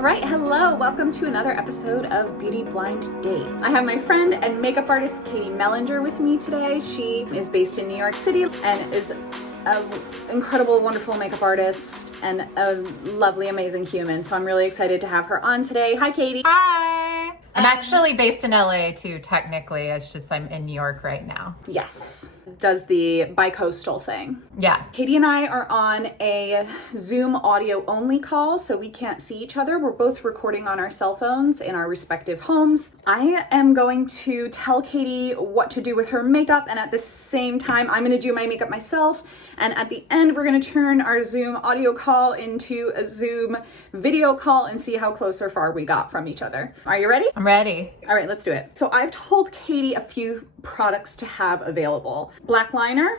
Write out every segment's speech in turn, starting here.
All right, hello, welcome to another episode of Beauty Blind Date. I have my friend and makeup artist Katie Mellanger with me today. She is based in New York City and is an incredible, wonderful makeup artist and a lovely, amazing human. So I'm really excited to have her on today. Hi, Katie. Hi. I'm actually based in LA too, technically. It's just I'm in New York right now. Yes. Does the bi-coastal thing. Yeah. Katie and I are on a Zoom audio only call, so we can't see each other. We're both recording on our cell phones in our respective homes. I am going to tell Katie what to do with her makeup, and at the same time, I'm going to do my makeup myself. And at the end, we're going to turn our Zoom audio call into a Zoom video call and see how close or far we got from each other. Are you ready? I'm ready. All right, let's do it. So I've told Katie a few products to have available. Black liner.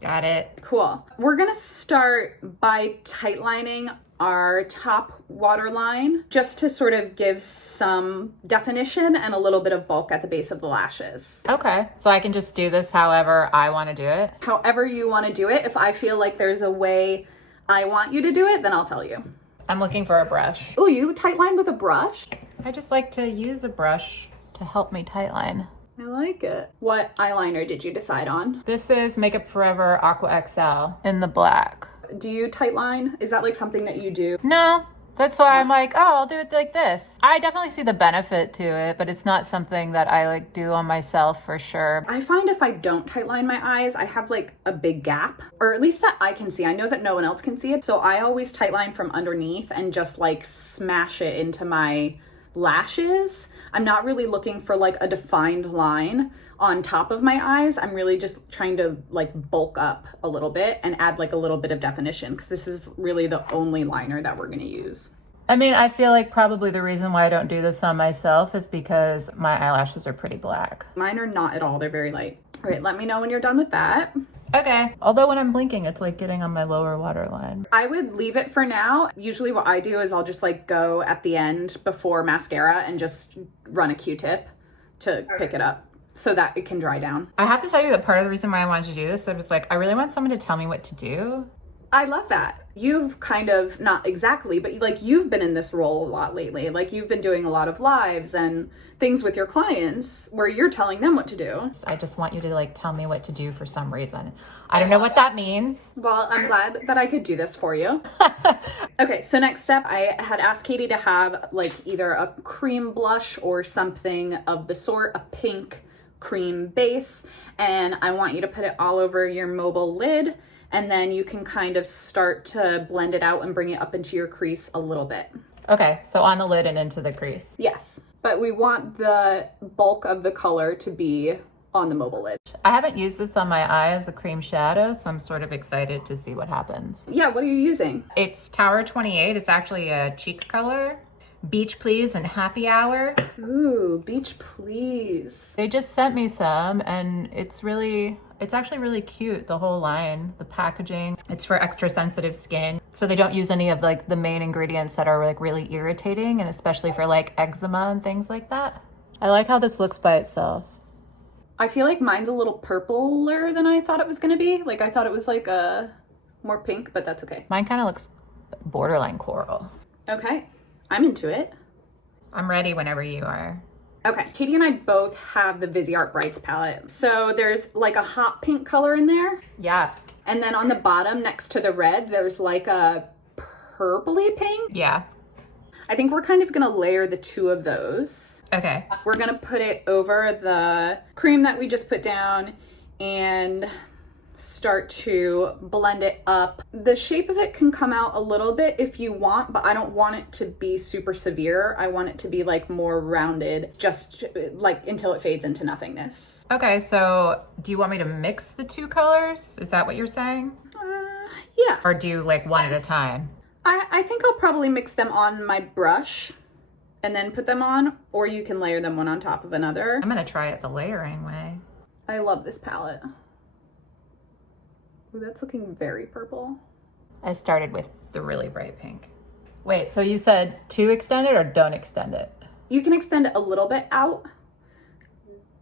Got it. Cool. We're gonna start by tight lining our top waterline just to sort of give some definition and a little bit of bulk at the base of the lashes. Okay. So I can just do this however I want to do it? However you want to do it. If I feel like there's a way I want you to do it, then I'll tell you. I'm looking for a brush. Oh, you tight line with a brush? I just like to use a brush to help me tightline. I like it. What eyeliner did you decide on? This is Makeup Forever Aqua XL in the black. Do you tight line? Is that like something that you do? No, that's why I'm like, oh, I'll do it like this. I definitely see the benefit to it, but it's not something that I like do on myself for sure. I find if I don't tight line my eyes, I have like a big gap, or at least that I can see. I know that no one else can see it. So I always tight line from underneath and just like smash it into my lashes. I'm not really looking for like a defined line on top of my eyes. I'm really just trying to like bulk up a little bit and add like a little bit of definition because this is really the only liner that we're going to use. I mean, I feel like probably the reason why I don't do this on myself is because my eyelashes are pretty black. Mine are not at all. They're very light. All right, let me know when you're done with that. Okay. Although when I'm blinking, it's like getting on my lower waterline. I would leave it for now. Usually what I do is I'll just like go at the end before mascara and just run a Q-tip to pick it up so that it can dry down. I have to tell you that part of the reason why I wanted to do this, I was like, I really want someone to tell me what to do. I love that. You've kind of, not exactly, but like you've been in this role a lot lately. Like you've been doing a lot of lives and things with your clients where you're telling them what to do. I just want you to like tell me what to do for some reason. I don't know what that means. Well, I'm glad that I could do this for you. Okay, so next step, I had asked Katie to have like either a cream blush or something of the sort, a pink cream base, and I want you to put it all over your mobile lid. And then you can kind of start to blend it out and bring it up into your crease a little bit. Okay, so on the lid and into the crease. Yes, but we want the bulk of the color to be on the mobile lid. I haven't used this on my eye as a cream shadow, so I'm sort of excited to see what happens. Yeah, what are you using? It's Tower 28. It's actually a cheek color. Beach Please and Happy Hour. Ooh, Beach Please. They just sent me some and it's actually really cute, the whole line, the packaging. It's for extra sensitive skin. So they don't use any of like the main ingredients that are like really irritating, and especially for like eczema and things like that. I like how this looks by itself. I feel like mine's a little purpler than I thought it was gonna be. Like I thought it was like a more pink, but that's okay. Mine kind of looks borderline coral. Okay, I'm into it. I'm ready whenever you are. Okay, Katie and I both have the Viseart Brights palette. So there's like a hot pink color in there. Yeah. And then on the bottom next to the red, there's like a purpley pink. Yeah. I think we're kind of gonna layer the two of those. Okay. We're gonna put it over the cream that we just put down and start to blend it up. The shape of it can come out a little bit if you want, but I don't want it to be super severe. I want it to be like more rounded, just like until it fades into nothingness. Okay, so do you want me to mix the two colors? Is that what you're saying? Yeah. Or do you like one at a time? I think I'll probably mix them on my brush and then put them on, or you can layer them one on top of another. I'm gonna try it the layering way. I love this palette. Ooh, that's looking very purple. I started with the really bright pink. Wait, so you said to extend it or don't extend it? You can extend it a little bit out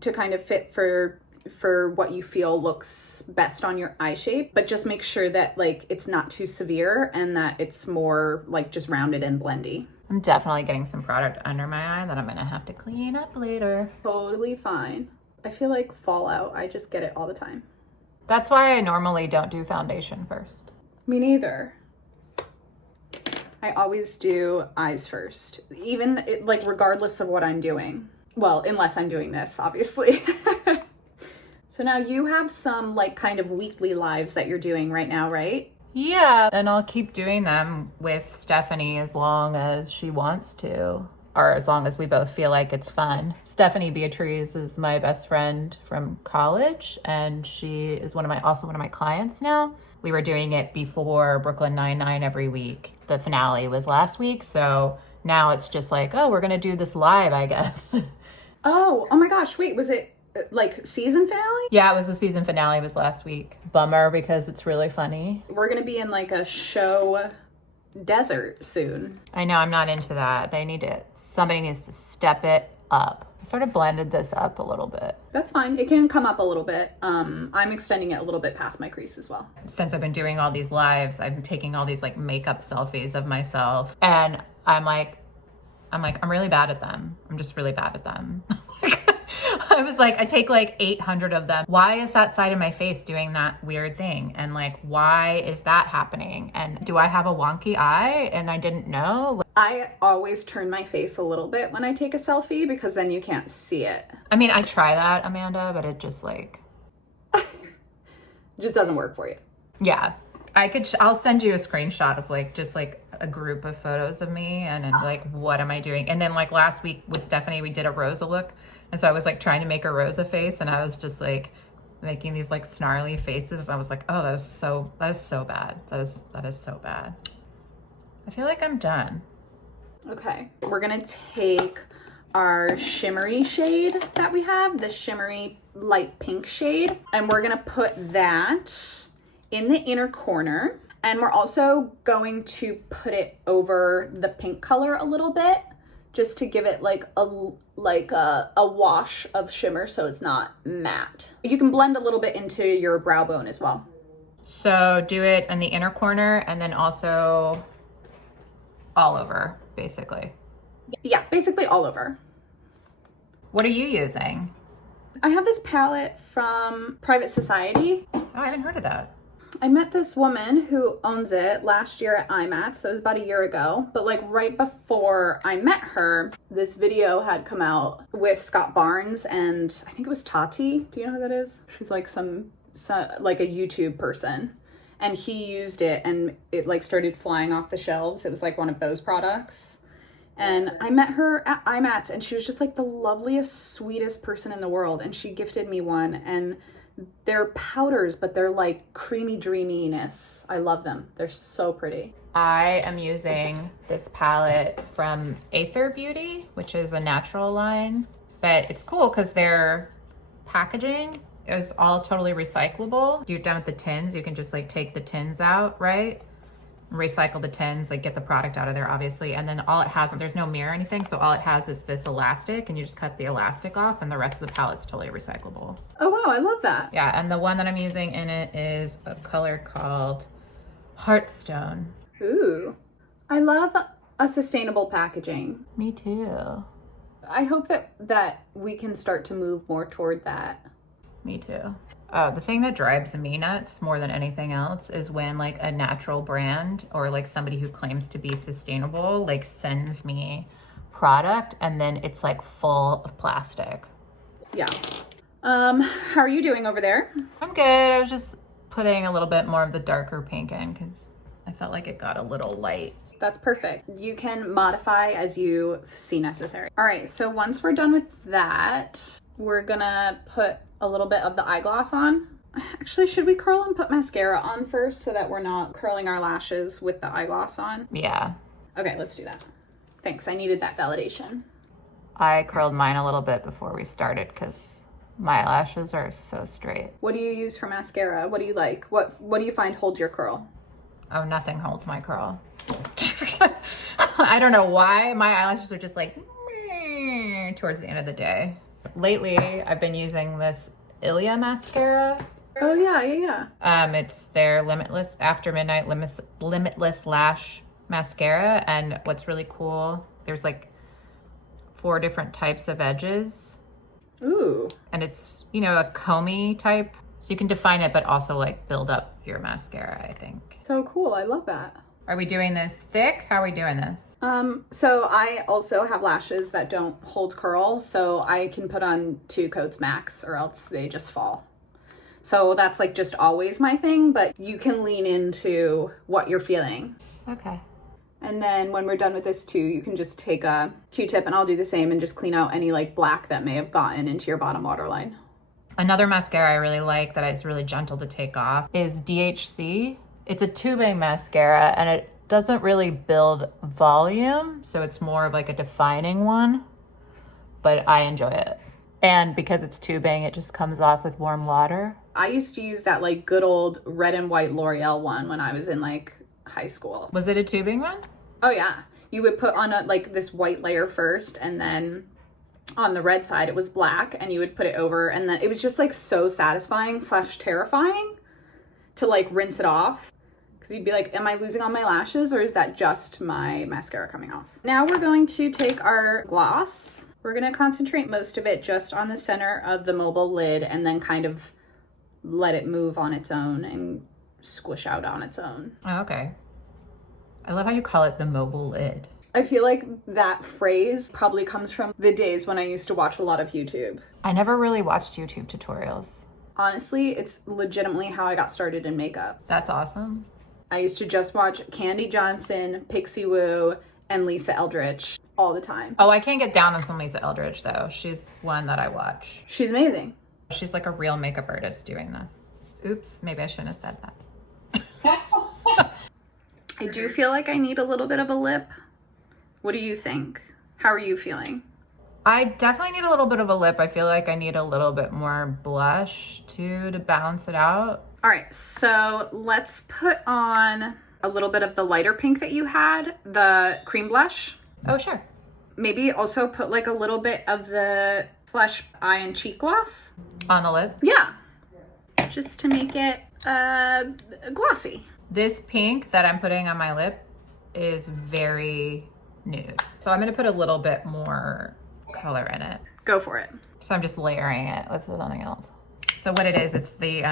to kind of fit for what you feel looks best on your eye shape, but just make sure that like it's not too severe and that it's more like just rounded and blendy. I'm definitely getting some product under my eye that I'm gonna have to clean up later. Totally fine. I feel like fallout. I just get it all the time. That's why I normally don't do foundation first. Me neither. I always do eyes first, even like regardless of what I'm doing. Well, unless I'm doing this, obviously. So now you have some like kind of weekly lives that you're doing right now, right? Yeah, and I'll keep doing them with Stephanie as long as she wants to, or as long as we both feel like it's fun. Stephanie Beatriz is my best friend from college, and she is also one of my clients now. We were doing it before Brooklyn Nine-Nine every week. The finale was last week, so now it's just like, oh, we're gonna do this live, I guess. Oh my gosh, wait, was it like season finale? Yeah, it was the season finale, it was last week. Bummer, because it's really funny. We're gonna be in like a show desert soon. I know, I'm not into that. Somebody needs to step it up. I sort of blended this up a little bit. That's fine. It can come up a little bit. I'm extending it a little bit past my crease as well. Since I've been doing all these lives, I've been taking all these like makeup selfies of myself, and I'm really bad at them. I'm just really bad at them. I was like, I take like 800 of them. Why is that side of my face doing that weird thing? And like, why is that happening? And do I have a wonky eye? And I didn't know. I always turn my face a little bit when I take a selfie because then you can't see it. I mean, I try that, Amanda, but it just like... just doesn't work for you. Yeah. I'll send you a screenshot of like, just like a group of photos of me and like, what am I doing? And then like last week with Stephanie, we did a Rosa look. And so I was like trying to make a Rosa face, and I was just like making these like snarly faces. I was like, oh, that is so bad. That is so bad. I feel like I'm done. Okay. We're going to take our shimmery shade that we have, the shimmery light pink shade, and we're going to put that in the inner corner. And we're also going to put it over the pink color a little bit, just to give it like a wash of shimmer so it's not matte. You can blend a little bit into your brow bone as well. So do it in the inner corner and then also all over, basically. Yeah, basically all over. What are you using? I have this palette from Private Society. Oh, I haven't heard of that. I met this woman who owns it last year at IMATS. That was about a year ago. But like right before I met her, this video had come out with Scott Barnes and I think it was Tati. Do you know who that is? She's like some like a YouTube person. And he used it and it like started flying off the shelves. It was like one of those products. And I met her at IMATS and she was just like the loveliest, sweetest person in the world. And she gifted me one, and they're powders, but they're like creamy dreaminess. I love them. They're so pretty. I am using this palette from Aether Beauty, which is a natural line, but it's cool because their packaging is all totally recyclable. You're done with the tins, you can just like take the tins out, right? Recycle the tins, like get the product out of there, obviously. And then all it has, there's no mirror or anything, so all it has is this elastic, and you just cut the elastic off, and the rest of the palette's totally recyclable. Oh wow, I love that. Yeah, and the one that I'm using in it is a color called Heartstone. Ooh, I love a sustainable packaging. Me too. I hope that we can start to move more toward that. Me too. Oh, the thing that drives me nuts more than anything else is when like a natural brand or like somebody who claims to be sustainable like sends me product and then it's like full of plastic. Yeah. How are you doing over there? I'm good. I was just putting a little bit more of the darker pink in because I felt like it got a little light. That's perfect. You can modify as you see necessary. All right, so once we're done with that, we're gonna put a little bit of the eye gloss on. Actually, should we curl and put mascara on first so that we're not curling our lashes with the eye gloss on? Yeah. Okay, let's do that. Thanks, I needed that validation. I curled mine a little bit before we started because my eyelashes are so straight. What do you use for mascara? What do you like? What do you find holds your curl? Oh, nothing holds my curl. I don't know why my eyelashes are just like meh towards the end of the day. Lately, I've been using this Ilia mascara. Oh yeah. It's their Limitless After Midnight Limitless Lash mascara, and what's really cool, there's like 4 different types of edges. Ooh. And it's, you know, a comby type. So you can define it, but also like build up your mascara, I think. So cool. I love that. Are we doing this thick? How are we doing this? So I also have lashes that don't hold curl, so I can put on 2 coats max or else they just fall. So that's like just always my thing, but you can lean into what you're feeling. Okay. And then when we're done with this too, you can just take a Q-tip, and I'll do the same and just clean out any like black that may have gotten into your bottom waterline. Another mascara I really like that is really gentle to take off is DHC. It's a tubing mascara and it doesn't really build volume, so it's more of like a defining one, but I enjoy it. And because it's tubing, it just comes off with warm water. I used to use that like good old red and white L'Oreal one when I was in like high school. Was it a tubing one? Oh yeah. You would put on like this white layer first, and then on the red side it was black, and you would put it over, and then it was just like so satisfying / terrifying to like rinse it off. Because you'd be like, am I losing all my lashes, or is that just my mascara coming off? Now we're going to take our gloss. We're going to concentrate most of it just on the center of the mobile lid, and then kind of let it move on its own and squish out on its own. Oh, okay. I love how you call it the mobile lid. I feel like that phrase probably comes from the days when I used to watch a lot of YouTube. I never really watched YouTube tutorials. Honestly, it's legitimately how I got started in makeup. That's awesome. I used to just watch Candy Johnson, Pixie Woo, and Lisa Eldridge all the time. Oh, I can't get down on some Lisa Eldridge though. She's one that I watch. She's amazing. She's like a real makeup artist doing this. Oops, maybe I shouldn't have said that. I do feel like I need a little bit of a lip. What do you think? How are you feeling? I definitely need a little bit of a lip. I feel like I need a little bit more blush too to balance it out. All right, so let's put on a little bit of the lighter pink that you had, the cream blush. Oh, sure. Maybe also put like a little bit of the Flush Eye and Cheek Gloss. On the lip? Yeah, just to make it glossy. This pink that I'm putting on my lip is very nude. So I'm gonna put a little bit more color in it. Go for it. So I'm just layering it with something else. So what it is, it's the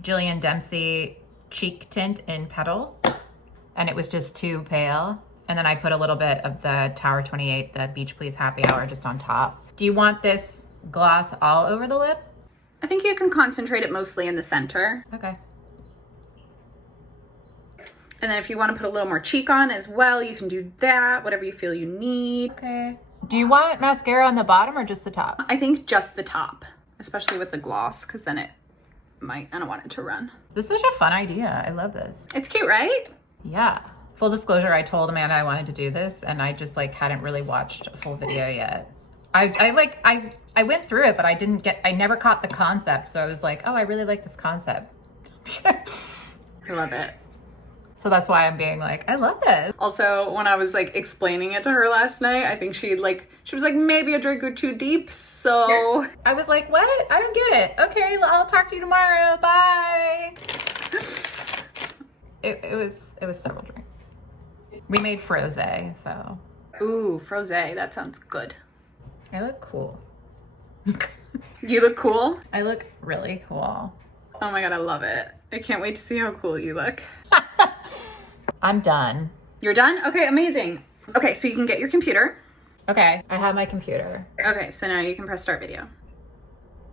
Jillian Dempsey cheek tint in Petal, and it was just too pale. And then I put a little bit of the Tower 28, the Beach Please Happy Hour, just on top. Do you want this gloss all over the lip? I think you can concentrate it mostly in the center. Okay. And then if you want to put a little more cheek on as well, you can do that, whatever you feel you need. Okay. Do you want mascara on the bottom or just the top? I think just the top, especially with the gloss, because then it might, I don't want it to run. This is such a fun idea. I love this. It's cute, right? Yeah. Full disclosure, I told Amanda I wanted to do this, and I just like hadn't really watched a full video yet. I went through it, but I never caught the concept. So I was like, oh, I really like this concept. I love it. So that's why I'm being like, I love this. Also, when I was like explaining it to her last night, I think she was like, maybe a drink or two deep. So I was like, what? I don't get it. Okay, I'll talk to you tomorrow. Bye. It was several drinks. We made frosé, so. Ooh, frosé. That sounds good. I look cool. You look cool? I look really cool. Oh my God, I love it. I can't wait to see how cool you look. I'm done. You're done? Okay, amazing. Okay, so you can get your computer. Okay, I have my computer. Okay, so now you can press start video.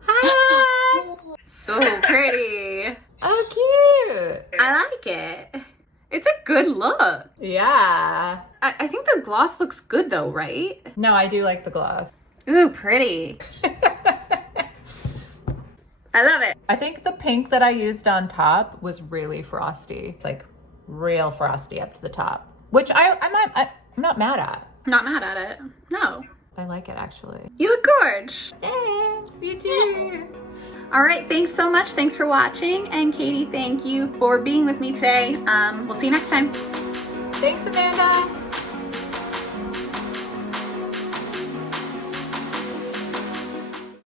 Hi! So pretty. Oh, cute. I like it. It's a good look. Yeah. I think the gloss looks good though, right? No, I do like the gloss. Ooh, pretty. I love it. I think the pink that I used on top was really frosty. It's like real frosty up to the top, which I'm not mad at. Not mad at it. No. I like it actually. You look gorge. Thanks, you too. All right, thanks so much. Thanks for watching. And Katie, thank you for being with me today. We'll see you next time. Thanks, Amanda.